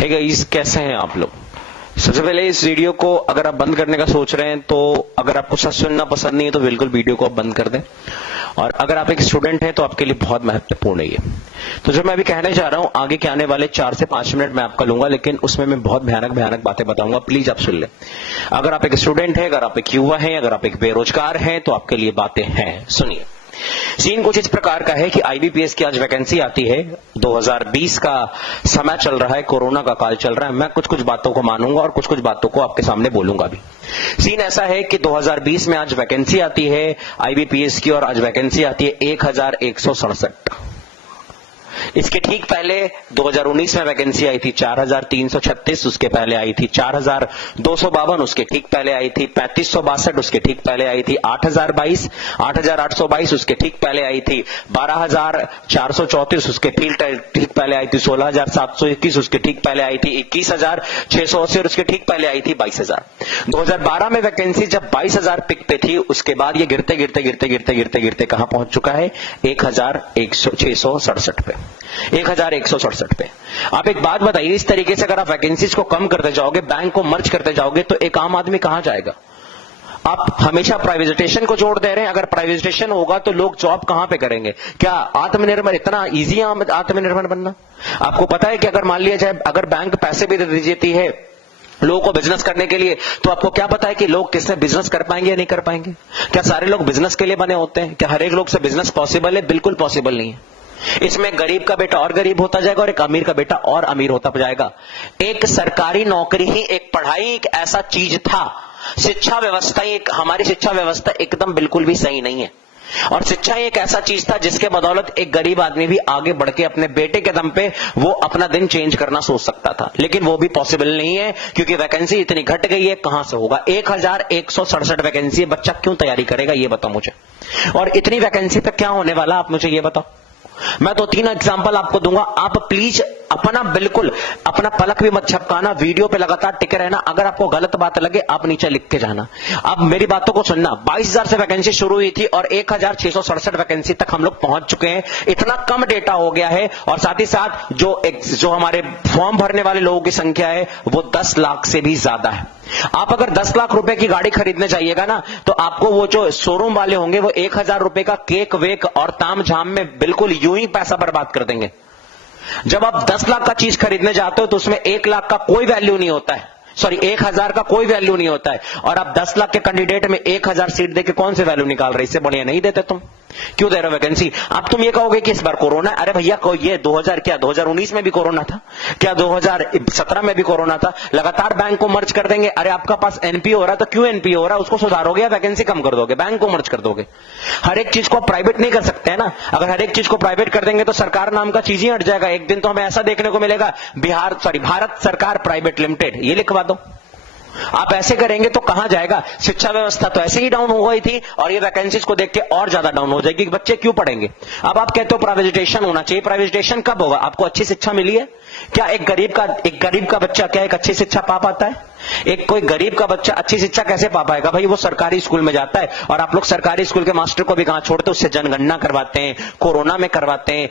Hey guys, कैसे हैं आप लोग। सबसे पहले इस वीडियो को अगर आप बंद करने का सोच रहे हैं तो अगर आपको सच सुनना पसंद नहीं है तो बिल्कुल वीडियो को आप बंद कर दें। और अगर आप एक स्टूडेंट हैं तो आपके लिए बहुत महत्वपूर्ण है ये। तो जो मैं अभी कहने जा रहा हूं आगे के आने वाले 4 से 5 मिनट मैं आपका लूंगा, लेकिन उसमें मैं बहुत भयानक भयानक बातें बताऊंगा। प्लीज आप सुन लें। अगर आप एक स्टूडेंट हैं, अगर आप एक युवा हैं, अगर आप एक बेरोजगार हैं तो आपके लिए बातें हैं। सुनिए। सीन कुछ इस प्रकार का है कि आईबीपीएस की आज वैकेंसी आती है। 2020 का समय चल रहा है, कोरोना का काल चल रहा है। मैं कुछ कुछ बातों को मानूंगा और कुछ कुछ बातों को आपके सामने बोलूंगा भी। सीन ऐसा है कि 2020 में आज वैकेंसी आती है आईबीपीएस की, और आज वैकेंसी आती है 1167। इसके ठीक पहले 2019 में वैकेंसी आई थी 4336, उसके पहले आई थी 4252, उसके ठीक पहले आई थी 3562, उसके ठीक पहले आई थी 8022, 8822, उसके ठीक पहले आई थी 12434, उसके ठीक पहले आई थी 16721, उसके ठीक पहले आई थी 21680 और उसके ठीक पहले आई थी 22000। 2012 में वैकेंसी जब 22000 पिक पे थी, उसके बाद ये गिरते गिरते गिरते गिरते गिरते गिरते कहां पहुंच चुका है? 1667 पे। 1167 पे। आप एक बात बताइए, इस तरीके से अगर आप वैकेंसीज को कम करते जाओगे, बैंक को मर्ज करते जाओगे, तो एक आम आदमी कहां जाएगा? आप हमेशा प्राइवेटाइजेशन को जोड़ दे रहे हैं। अगर प्राइवेटाइजेशन होगा तो लोग जॉब कहां पे करेंगे? क्या आत्मनिर्भर इतना इजी है आत्मनिर्भर बनना? आपको पता है कि अगर मान लिया जाए, अगर बैंक पैसे भी दे देती है लोगों को बिजनेस करने के लिए, तो आपको क्या पता है कि लोग किससे बिजनेस कर पाएंगे या नहीं कर पाएंगे? क्या सारे लोग बिजनेस के लिए बने होते हैं? क्या हर एक लोग से बिजनेस पॉसिबल है? बिल्कुल पॉसिबल नहीं है। इसमें गरीब का बेटा और गरीब होता जाएगा और एक अमीर का बेटा और अमीर होता जाएगा। एक सरकारी नौकरी ही, एक पढ़ाई एक ऐसा चीज था। शिक्षा व्यवस्था ही हमारी शिक्षा व्यवस्था एकदम बिल्कुल भी सही नहीं है। और शिक्षा ही एक ऐसा चीज था जिसके बदौलत एक गरीब आदमी भी आगे बढ़ के अपने बेटे के दम पे वो अपना दिन चेंज करना सोच सकता था। लेकिन वो भी पॉसिबल नहीं है क्योंकि वैकेंसी इतनी घट गई है। कहां से होगा? 1167 वैकेंसी है। बच्चा क्यों तैयारी करेगा ये बताओ मुझे। और इतनी वैकेंसी पे क्या होने वाला आप मुझे ये बताओ। मैं तो 3 एग्जांपल आपको दूंगा। आप प्लीज बिल्कुल अपना पलक भी मत झपकाना, वीडियो पे लगातार टिके रहना। अगर आपको गलत बात लगे आप नीचे लिख के जाना। अब मेरी बातों को सुनना। 22000 से वैकेंसी शुरू हुई थी और 1667 वैकेंसी तक हम लोग पहुंच चुके हैं। इतना कम डेटा हो गया है। और साथ ही साथ जो हमारे फॉर्म भरने वाले लोगों की संख्या है वो 10 लाख से भी ज्यादा है। आप अगर 10 लाख रुपए की गाड़ी खरीदने जाइएगा ना, तो आपको वो जो शोरूम वाले होंगे वो 1000 रुपए का केक वेक और ताम झाम में बिल्कुल यूं ही पैसा बर्बाद कर देंगे। जब आप 10 लाख का चीज खरीदने जाते हो तो उसमें 1 लाख का कोई वैल्यू नहीं होता है। 1000 का कोई वैल्यू नहीं होता है। और आप 10 लाख के कैंडिडेट में 1000 सीट देके कौन से वैल्यू निकाल रहे? इससे बढ़िया नहीं देते तुम। क्यों दे रहे हो वैकेंसी? अब तुम ये कहोगे कि इस बार कोरोना। अरे भैया, ये 2019 में भी कोरोना था क्या? 2017 में भी कोरोना था। लगातार बैंक को मर्ज कर देंगे। अरे आपका पास एनपीओ हो रहा तो क्यों एनपीओ हो रहा है उसको सुधारोगे या वैकेंसी कम कर दोगे? बैंक को मर्ज कर दोगे। हर एक चीज को प्राइवेट नहीं कर सकते है ना। अगर हर एक चीज को प्राइवेट कर देंगे तो सरकार नाम का चीज ही हट जाएगा। एक दिन तो हमें ऐसा देखने को मिलेगा, भारत सरकार प्राइवेट लिमिटेड, ये लिखवा दो। आप ऐसे करेंगे तो कहां जाएगा? शिक्षा व्यवस्था तो ऐसे ही डाउन हो गई थी और ये वैकेंसीज को देख के और ज्यादा डाउन हो जाएगी। बच्चे क्यों पढ़ेंगे? अब आप कहते हो प्राइवेटाइजेशन होना चाहिए। प्राइवेटाइजेशन कब होगा? आपको अच्छी शिक्षा मिली है क्या? एक गरीब का बच्चा क्या एक अच्छी शिक्षा पा पाता है? कोई गरीब का बच्चा अच्छी शिक्षा कैसे पा पाएगा? भाई वो सरकारी स्कूल में जाता है। और आप लोग सरकारी स्कूल के मास्टर को भी कहां छोड़ते? उससे जनगणना करवाते हैं, कोरोना में करवाते हैं,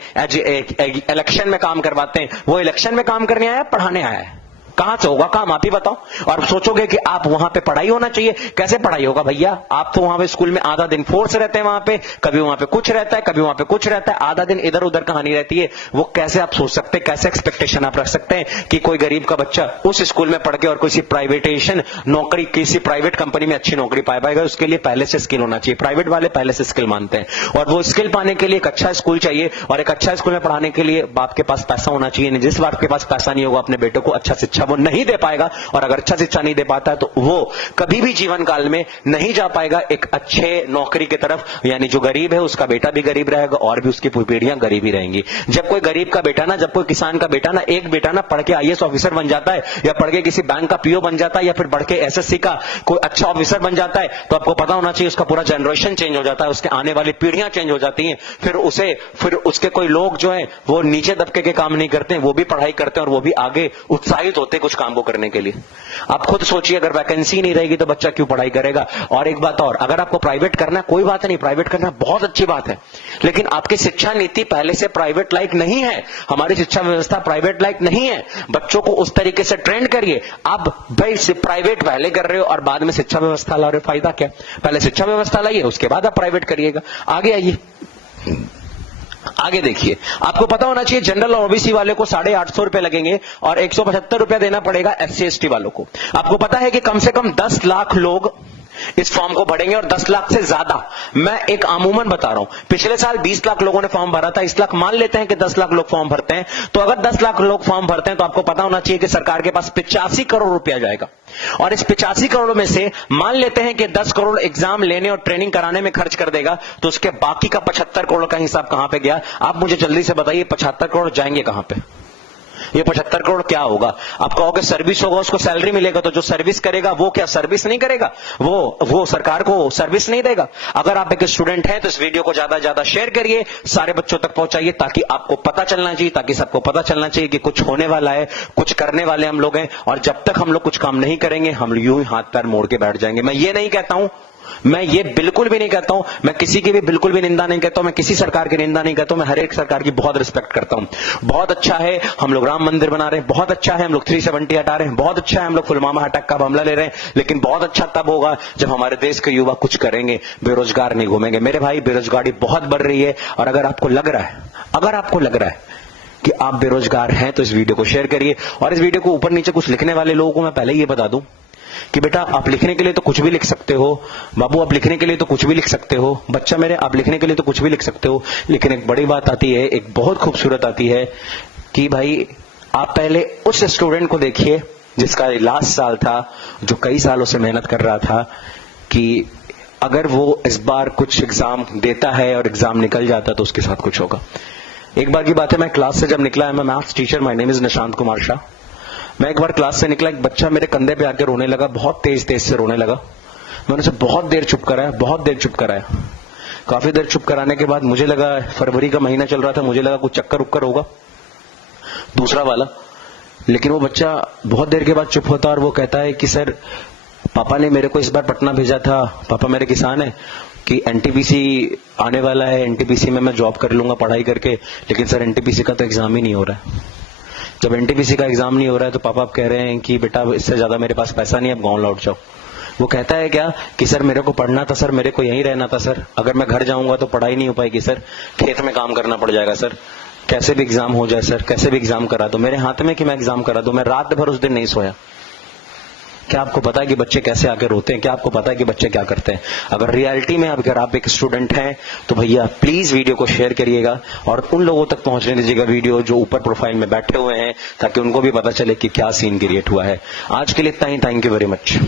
इलेक्शन में काम करवाते हैं। वो इलेक्शन में काम करने आया, पढ़ाने आया है? कहां से होगा काम? आप ही बताओ। और सोचोगे कि आप वहां पे पढ़ाई होना चाहिए। कैसे पढ़ाई होगा भैया? आप तो वहां पे स्कूल में आधा दिन फोर्स रहते हैं, वहां पे कभी वहां पे कुछ रहता है, कभी वहां पे कुछ रहता है। आधा दिन इधर उधर कहानी रहती है। वो कैसे आप सोच सकते हैं? कैसे एक्सपेक्टेशन आप रख सकते हैं कि कोई गरीब का बच्चा उस स्कूल में पढ़ के और किसी प्राइवेटाइजेशन नौकरी, किसी प्राइवेट कंपनी में अच्छी नौकरी पा पाएगा? उसके लिए पहले से स्किल होना चाहिए। प्राइवेट वाले पहले से स्किल मानते हैं और वो स्किल पाने के लिए एक अच्छा स्कूल चाहिए। और एक अच्छा स्कूल में पढ़ाने के लिए बाप के पास पैसा होना चाहिए। जिस बाप के पास पैसा नहीं होगा अपने बेटों को अच्छा शिक्षा वो नहीं दे पाएगा। और अगर अच्छा शिक्षा नहीं दे पाता है तो वो कभी भी जीवन काल में नहीं जा पाएगा एक अच्छे नौकरी की तरफ। यानी जो गरीब है उसका बेटा भी गरीब रहेगा और भी उसकी पीढ़ियां गरीब ही रहेंगी। जब कोई गरीब का बेटा ना, जब कोई किसान का बेटा ना, एक बेटा ना पढ़ के आईएएस ऑफिसर बन जाता है या पढ़ के किसी बैंक का पीओ बन जाता है या फिर बढ़ के एसएससी का कोई अच्छा ऑफिसर बन जाता है, तो आपको पता होना चाहिए उसका पूरा जनरेशन चेंज हो जाता है। उसके आने वाली पीढ़ियां चेंज हो जाती हैं। फिर उसके कोई लोग जो है वो नीचे दबके के काम नहीं करते हैं, वो भी पढ़ाई करते हैं और वो भी आगे उत्साहित होते कुछ काम को करने के लिए। आप खुद सोचिए, अगर वैकेंसी नहीं रहेगी तो बच्चा क्यों पढ़ाई करेगा। और एक बात और, अगर आपको प्राइवेट करना है कोई बात नहीं, प्राइवेट करना बहुत अच्छी बात है, लेकिन आपकी शिक्षा नीति पहले से प्राइवेट लाइक नहीं है। हमारी शिक्षा व्यवस्था प्राइवेट लाइक नहीं है। बच्चों को उस तरीके से ट्रेंड करिए। आप भाई प्राइवेट पहले कर रहे हो और बाद में शिक्षा व्यवस्था ला रहे हो, फायदा क्या। पहले शिक्षा व्यवस्था लाइए, उसके बाद आप प्राइवेट करिएगा। आगे आइए, आगे देखिए। आपको पता होना चाहिए जनरल और ओबीसी वाले को 850 रुपए लगेंगे और 175 रुपया देना पड़ेगा एससी एसटी वालों को। आपको पता है कि कम से कम 10 लाख लोग इस फॉर्म को भरेंगे और 10 लाख से ज्यादा। मैं एक अमूमन बता रहा हूं, पिछले साल 20 लाख लोगों ने फॉर्म भरा था, इस लाख मान लेते हैं कि 10 लाख लोग फॉर्म भरते हैं, तो अगर 10 लाख लोग फॉर्म भरते हैं तो आपको पता होना चाहिए कि सरकार के पास 85 करोड़ रुपया जाएगा। और इस 85 करोड़ में से मान लेते हैं कि 10 करोड़ एग्जाम लेने और ट्रेनिंग कराने में खर्च कर देगा, तो उसके बाकी का 75 करोड़ का हिसाब कहां पे गया। आप मुझे जल्दी से बताइए 75 करोड़ जाएंगे कहां पे। ये 75 करोड़ क्या होगा। आप कहोगे सर्विस होगा, उसको सैलरी मिलेगा, तो जो सर्विस करेगा वो क्या सर्विस नहीं करेगा, वो सरकार को सर्विस नहीं देगा। अगर आप एक स्टूडेंट हैं तो इस वीडियो को ज्यादा से ज्यादा शेयर करिए, सारे बच्चों तक पहुंचाइए, ताकि आपको पता चलना चाहिए, ताकि सबको पता चलना चाहिए कि कुछ होने वाला है, कुछ करने वाले हम लोग हैं। और जब तक हम लोग कुछ काम नहीं करेंगे हम यूं ही हाथ पैर मोड़ के बैठ जाएंगे। मैं ये नहीं कहता हूं, मैं ये बिल्कुल भी नहीं कहता हूं, मैं किसी की भी बिल्कुल भी निंदा नहीं कहता हूं, मैं किसी सरकार की निंदा नहीं कहता हूं, मैं हर एक सरकार की बहुत रिस्पेक्ट करता हूं। बहुत अच्छा है हम लोग राम मंदिर बना रहे हैं, बहुत अच्छा है हम लोग 370 हटा रहे हैं, बहुत अच्छा है हम लोग पुलवामा अटैक का हमला ले रहे हैं, लेकिन बहुत अच्छा तब होगा जब हमारे देश के युवा कुछ करेंगे, बेरोजगार नहीं घूमेंगे। मेरे भाई, बेरोजगारी बहुत बढ़ रही है, और अगर आपको लग रहा है कि आप बेरोजगार हैं तो इस वीडियो को शेयर करिए। और इस वीडियो को ऊपर नीचे कुछ लिखने वाले लोगों को मैं पहले ही ये बता दूं कि बेटा आप लिखने के लिए तो कुछ भी लिख सकते हो, बाबू आप लिखने के लिए तो कुछ भी लिख सकते हो, बच्चा मेरे आप लिखने के लिए तो कुछ भी लिख सकते हो, लेकिन एक बड़ी बात आती है, एक बहुत खूबसूरत आती है कि भाई आप पहले उस स्टूडेंट को देखिए जिसका लास्ट साल था, जो कई सालों से मेहनत कर रहा था, कि अगर वो इस बार कुछ एग्जाम देता है और एग्जाम निकल जाता तो उसके साथ कुछ होगा। एक बार की बात है, मैं क्लास से जब निकला है, मैं maths teacher, my name is Nishant Kumar Shah. मैं एक बार क्लास से निकला, एक बच्चा मेरे कंधे पे आकर रोने लगा, बहुत तेज तेज से रोने लगा। मैंने उसे बहुत देर चुप कराया। काफी देर चुप कराने के बाद मुझे लगा, फरवरी का महीना चल रहा था, मुझे लगा कुछ चक्कर उक्कर होगा दूसरा वाला। लेकिन वो बच्चा बहुत देर के बाद चुप होता और वो कहता है कि सर पापा ने मेरे को इस बार पटना भेजा था, पापा मेरे किसान है, कि एनटीपीसी आने वाला है, एनटीपीसी में मैं जॉब कर लूंगा पढ़ाई करके, लेकिन सर एनटीपीसी का तो एग्जाम ही नहीं हो रहा है। जब एनटीपीसी का एग्जाम नहीं हो रहा है तो पापा आप कह रहे हैं कि बेटा इससे ज्यादा मेरे पास पैसा नहीं है, अब गांव लौट जाओ। वो कहता है क्या कि सर मेरे को पढ़ना था सर, मेरे को यहीं रहना था सर, अगर मैं घर जाऊंगा तो पढ़ाई नहीं हो पाएगी सर, खेत में काम करना पड़ जाएगा सर, कैसे भी एग्जाम हो जाए सर, कैसे भी एग्जाम करा दो, मेरे हाथ में कि मैं एग्जाम करा दूं। मैं रात भर उस दिन नहीं सोया। क्या आपको पता है कि बच्चे कैसे आके रोते हैं, क्या आपको पता है कि बच्चे क्या करते हैं। अगर रियलिटी में अगर आप एक स्टूडेंट हैं तो भैया प्लीज वीडियो को शेयर करिएगा और उन लोगों तक पहुंचने दीजिएगा वीडियो जो ऊपर प्रोफाइल में बैठे हुए हैं, ताकि उनको भी पता चले कि क्या सीन क्रिएट हुआ है। आज के लिए इतना ही, थैंक यू वेरी मच।